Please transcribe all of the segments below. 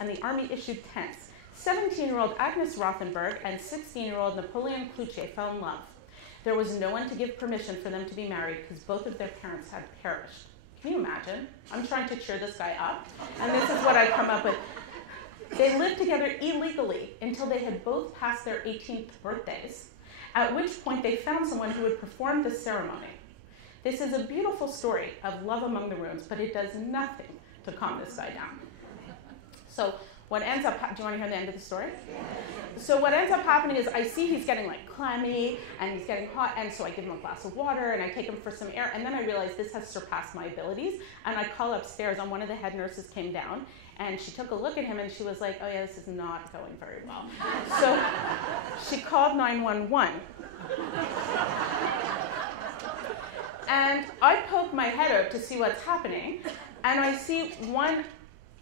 and the army issued tents. 17-year-old Agnes Rothenberg and 16-year-old Napoleon Cloutier fell in love. There was no one to give permission for them to be married because both of their parents had perished. Can you imagine? I'm trying to cheer this guy up, and this is what I come up with. They lived together illegally until they had both passed their 18th birthdays, at which point they found someone who would perform the ceremony. This is a beautiful story of love among the ruins, but it does nothing to calm this guy down. So what ends up, do you want to hear the end of the story? So what ends up happening is I see he's getting like clammy and he's getting hot, and so I give him a glass of water and I take him for some air, and then I realize this has surpassed my abilities, and I call upstairs, and one of the head nurses came down, and she took a look at him and she was like, oh yeah, this is not going very well. So she called 911. And I poke my head out to see what's happening, and I see one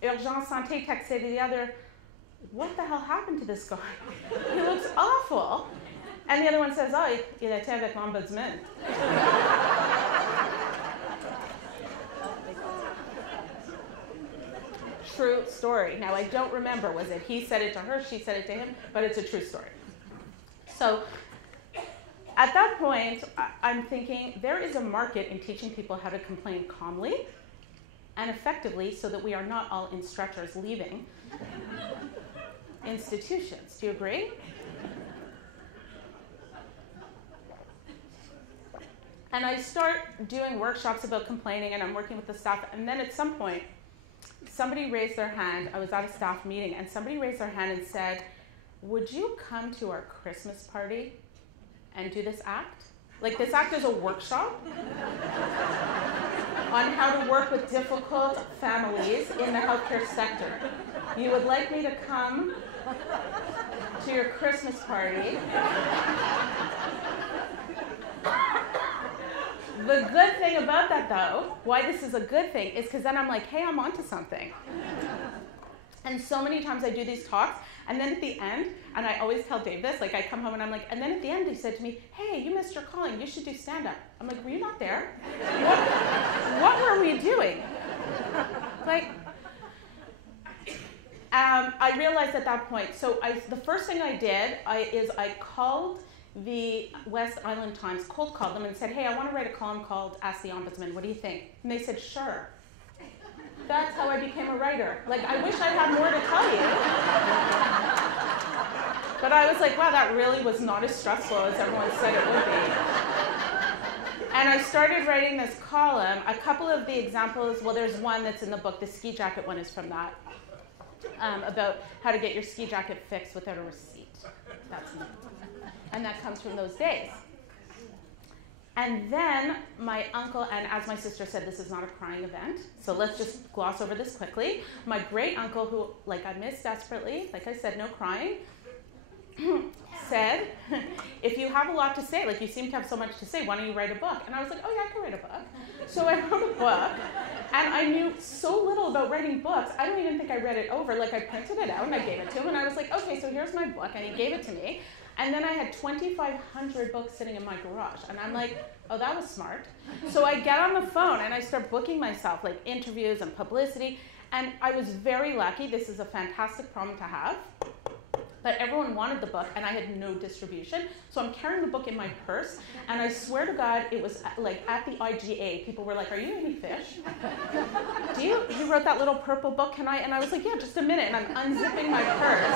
urgence santé texted the other, what the hell happened to this guy? He looks awful. And the other one says, oh, il était avec l'ombudsman. True story. Now, I don't remember, was it he said it to her, she said it to him, but it's a true story. So at that point, I'm thinking there is a market in teaching people how to complain calmly and effectively so that we are not all in stretchers leaving institutions. Do you agree? And I start doing workshops about complaining, and I'm working with the staff, and then at some point, somebody raised their hand. I was at a staff meeting, and somebody raised their hand and said, would you come to our Christmas party and do this act? Like, this act is a workshop on how to work with difficult families in the healthcare sector. You would like me to come to your Christmas party. The good thing about that, though, why this is a good thing, is because then I'm like, hey, I'm onto something. And so many times I do these talks, and then at the end, and I always tell Dave this, like I come home and I'm like, and then at the end he said to me, hey, you missed your calling, you should do stand-up. I'm like, were you not there? What were we doing? Like, I realized at that point, so the first thing I did is I called the West Island Times, cold called them and said, hey, I want to write a column called Ask the Ombudsman, what do you think? And they said, sure. That's how I became a writer. Like, I wish I had more to tell you. But I was like, wow, that really was not as stressful as everyone said it would be. And I started writing this column. A couple of the examples, well, there's one that's in the book. The ski jacket one is from that, about how to get your ski jacket fixed without a receipt. And that comes from those days. And then my uncle, and as my sister said, this is not a crying event, so let's just gloss over this quickly. My great uncle, who, like, I miss desperately, like I said, no crying, said, if you have a lot to say, like you seem to have so much to say, why don't you write a book? And I was like, oh yeah, I can write a book. So I wrote a book, and I knew so little about writing books, I don't even think I read it over. Like, I printed it out and I gave it to him, and I was like, okay, so here's my book, and he gave it to me. And then I had 2,500 books sitting in my garage. And I'm like, oh, that was smart. So I get on the phone and I start booking myself, like interviews and publicity. And I was very lucky. This is a fantastic problem to have. But everyone wanted the book and I had no distribution. So I'm carrying the book in my purse. And I swear to God, it was like at the IGA, people were like, are you eating fish? You wrote that little purple book, can I? And I was like, yeah, just a minute. And I'm unzipping my purse.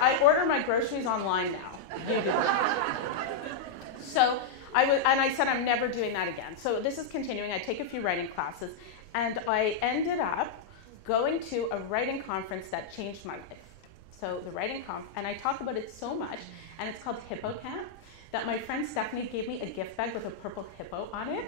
I order my groceries online now. You do it. So I said I'm never doing that again. So this is continuing. I take a few writing classes, and I ended up going to a writing conference that changed my life. So the writing conference, and I talk about it so much, and it's called Hippo Camp, that my friend Stephanie gave me a gift bag with a purple hippo on it.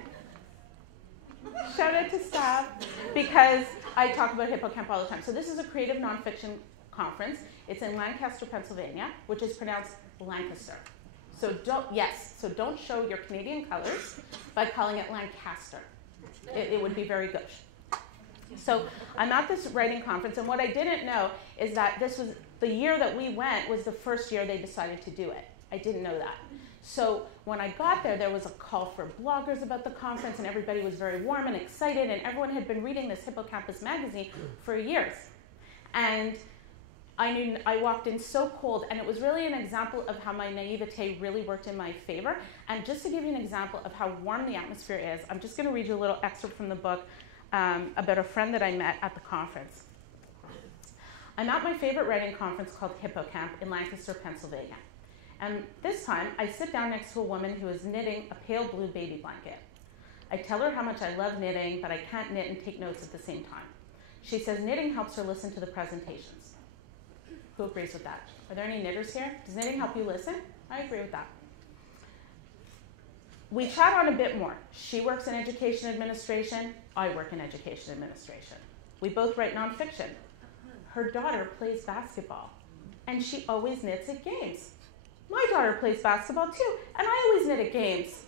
Shout out to Steph, because I talk about Hippo Camp all the time. So this is a creative nonfiction conference. It's in Lancaster, Pennsylvania, which is pronounced Lancaster. So don't show your Canadian colors by calling it Lancaster. It would be very good. So I'm at this writing conference, and what I didn't know is that this was the year that we went was the first year they decided to do it. I didn't know that. So when I got there, there was a call for bloggers about the conference, and everybody was very warm and excited, and everyone had been reading this Hippocampus magazine for years. And I walked in so cold, and it was really an example of how my naivete really worked in my favor. And just to give you an example of how warm the atmosphere is, I'm just going to read you a little excerpt from the book about a friend that I met at the conference. I'm at my favorite writing conference called Hippocamp in Lancaster, Pennsylvania. And this time, I sit down next to a woman who is knitting a pale blue baby blanket. I tell her how much I love knitting, but I can't knit and take notes at the same time. She says knitting helps her listen to the presentations. Who agrees with that? Are there any knitters here? Does knitting help you listen? I agree with that. We chat on a bit more. She works in education administration. I work in education administration. We both write nonfiction. Her daughter plays basketball, and she always knits at games. My daughter plays basketball too, and I always knit at games.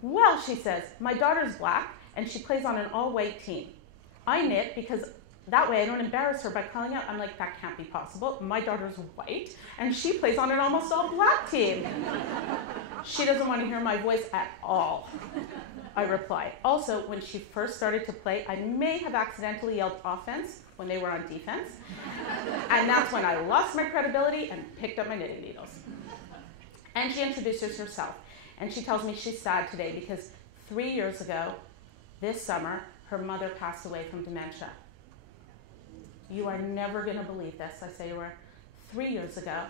Well, she says, my daughter's black, and she plays on an all-white team. I knit because that way I don't embarrass her by calling out. I'm like, that can't be possible. My daughter's white, and she plays on an almost all-black team. She doesn't want to hear my voice at all, I reply. Also, when she first started to play, I may have accidentally yelled offense when they were on defense, and that's when I lost my credibility and picked up my knitting needles. And she introduces herself, and she tells me she's sad today because 3 years ago, this summer, her mother passed away from dementia. You are never going to believe this, I say to her. 3 years ago,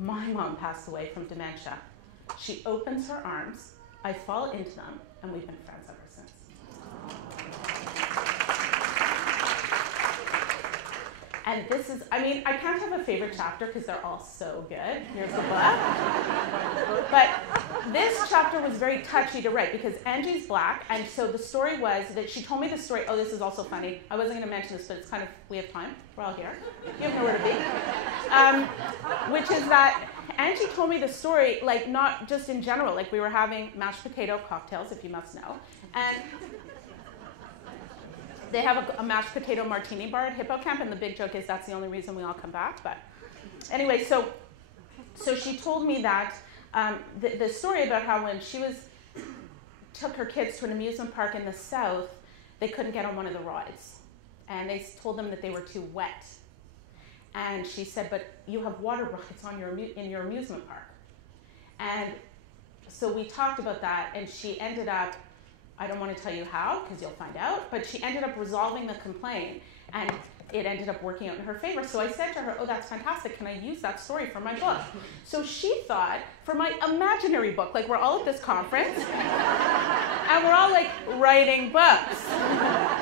my mom passed away from dementia. She opens her arms, I fall into them, and we've been friends ever since. And this is, I mean, I can't have a favorite chapter because they're all so good. Here's the book. But this chapter was very touchy to write because Angie's black, and so the story was that she told me the story. Oh, this is also funny. I wasn't going to mention this, but it's kind of, we have time. We're all here. You have nowhere to be. Which is that Angie told me the story, like not just in general, like we were having mashed potato cocktails, if you must know, and they have a mashed potato martini bar at Hippocamp, and the big joke is that's the only reason we all come back. But anyway, so she told me that the story about how when she took her kids to an amusement park in the South, they couldn't get on one of the rides, and they told them that they were too wet. And she said, but you have water rides in your amusement park. And so we talked about that, and she ended up, I don't want to tell you how, because you'll find out, but she ended up resolving the complaint, and it ended up working out in her favor. So I said to her, oh, that's fantastic. Can I use that story for my book? So she thought, for my imaginary book, like we're all at this conference, and we're all like writing books.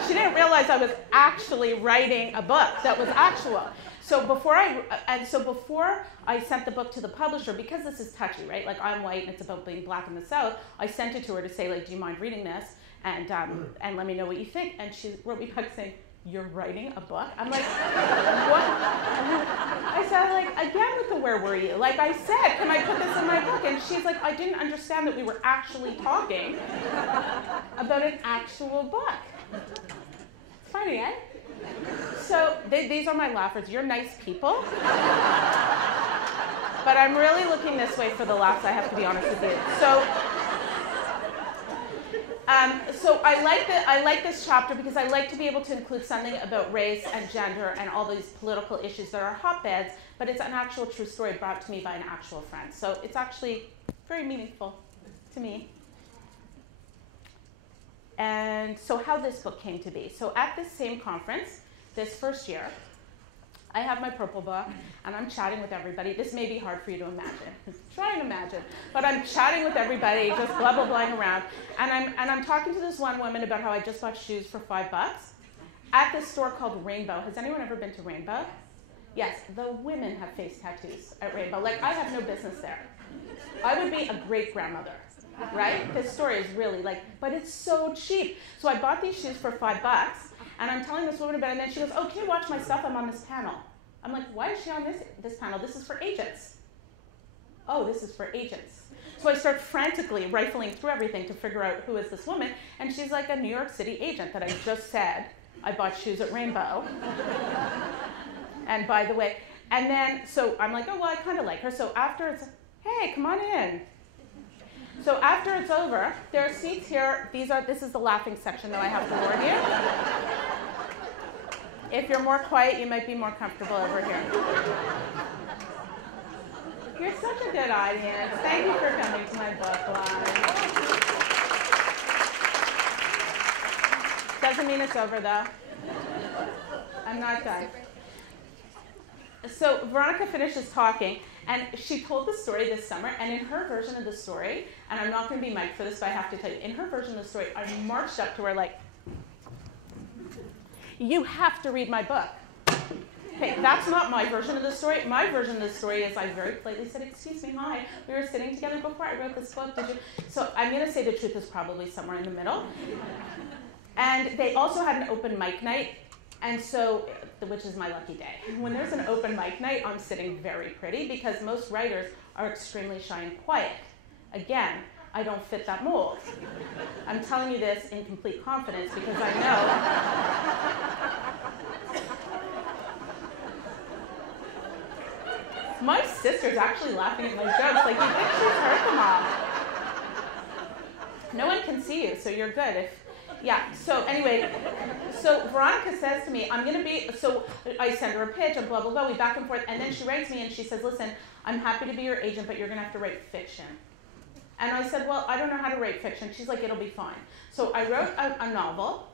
She didn't realize I was actually writing a book that was actual. So before I sent the book to the publisher, because this is touchy, right? Like I'm white and it's about being black in the South, I sent it to her to say, like, do you mind reading this? And let me know what you think. And she wrote me back saying, you're writing a book? I'm like, what? I said, like, again with the where were you? Like I said, can I put this in my book? And she's like, I didn't understand that we were actually talking about an actual book. It's funny, eh? So these are my laughers. You're nice people. But I'm really looking this way for the laughs, I have to be honest with you. So I like this chapter because I like to be able to include something about race and gender and all these political issues that are hotbeds, but it's an actual true story brought to me by an actual friend. So it's actually very meaningful to me. And so how this book came to be. So at this same conference, this first year, I have my purple book, and I'm chatting with everybody. This may be hard for you to imagine. Try and imagine. But I'm chatting with everybody, just blah, blah, blahing around. And I'm talking to this one woman about how I just bought shoes for $5 at this store called Rainbow. Has anyone ever been to Rainbow? Yes, the women have face tattoos at Rainbow. Like, I have no business there. I would be a great grandmother. Right? This story is really like, but it's so cheap. So I bought these shoes for $5, and I'm telling this woman about it, and then she goes, oh, can you watch my stuff? I'm on this panel. I'm like, why is she on this panel? This is for agents. Oh, this is for agents. So I start frantically rifling through everything to figure out who is this woman, and she's like a New York City agent that I just said I bought shoes at Rainbow. And by the way, and then, so I'm like, oh, well, I kind of like her. So after it's, hey, come on in. So after it's over, there are seats here. This is the laughing section, though I have to warn you. If you're more quiet, you might be more comfortable over here. You're such a good audience. Thank you for coming to my book launch. Doesn't mean it's over, though. I'm not done. So Veronica finishes talking, and she told the story this summer, and in her version of the story, and I'm not going to be mic'd for this, but I have to tell you, in her version of the story, I marched up to her like, you have to read my book. Okay, that's not my version of the story. My version of the story is I very politely said, excuse me, hi, we were sitting together before I wrote this book, did you? So I'm going to say the truth is probably somewhere in the middle. And they also had an open mic night, and so, which is my lucky day. When there's an open mic night, I'm sitting very pretty because most writers are extremely shy and quiet. Again, I don't fit that mold. I'm telling you this in complete confidence because I know my sister's actually laughing at my jokes like, you think she's heard them all. No one can see you, so you're good. So anyway, so Veronica says to me, so I send her a pitch and blah, blah, blah, we back and forth, and then she writes me and she says, listen, I'm happy to be your agent, but you're going to have to write fiction. And I said, well, I don't know how to write fiction. She's like, it'll be fine. So I wrote a novel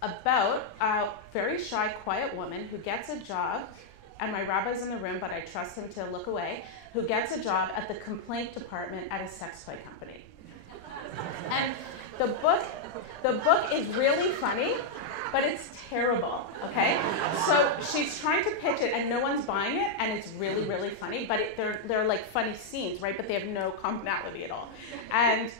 about a very shy, quiet woman who gets a job, and my rabbi's in the room, but I trust him to look away, who gets a job at the complaint department at a sex toy company. And the book is really funny, but it's terrible, okay? So she's trying to pitch it, and no one's buying it, and it's really, really funny, but they're like funny scenes, right? But they have no commonality at all. And